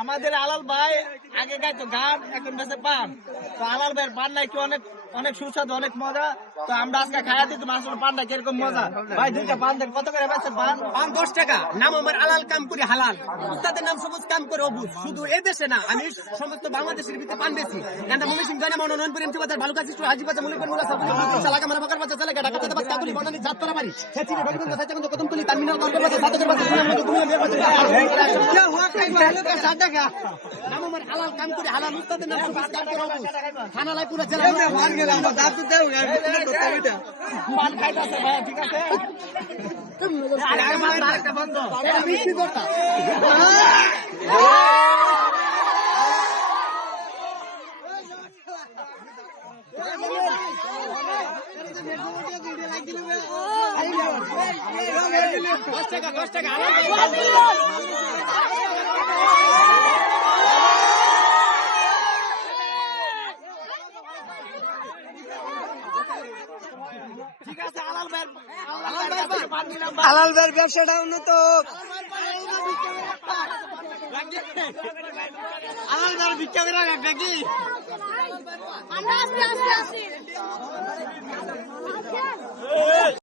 আমাদের আলাল ভাই আগে গাইতো গান, এখন বেঁচে পান। তো আলাল ভাইয়ের পান নাই কি অনেক অনেক সুস্বাদু, অনেক মজা। তো আমরা আজকে খাইয়া দিতাম আসলে পানটা কিরকম মজা। ভাই দুইটা পান দেন, কত করে বেচেন পান? পান 10 টাকা। নাম আমার আলাল কাম করে হালাল, উস্তাদের নাম সবুজ কাম করে অবুজ। শুধু এই দেশে না, আমি সমস্ত বাংলাদেশের ভিতরে পান বেশি। কারণ মমিসিং জানা মনোনয়ন করে এমটি বাজার ভালুকা সিস্টু হাজি বাজার মুলিপুর মুলা সাবুল সালাকা মারা বাকার বাজার চালাকা ঢাকা থেকে বাস কাকুলি বনানী যাত্রা বাড়ি সেচিনি ঢাকা থেকে সাইতে কদম তুলি টার্মিনাল দরবার বাজার সাতদের বাজার দুনিয়া মধ্যে দুনিয়া বের বাজার কে হুয়া কাই ভালুকা 60 টাকা। নাম আমার আলাল কাম করে হালাল, উস্তাদের নাম সবুজ কাম করে অবুজ। থানা লাইপুরা জেলা ভান গেলাম না দাঁত দেও এটা পান খাইতাছে ভাই, ঠিক আছে? আরেকটা বন্ধ এটা মিষ্টি করতা দশ টাকা ঠিক আছে। আলাল ভাইয়ের পান নিলাম। হালাল বের ব্যবসাটা উন্নত। আলাল ভাইয়ের ভিক্ষা করে রাখা কি? আমরা আস্তে আস্তে আসি।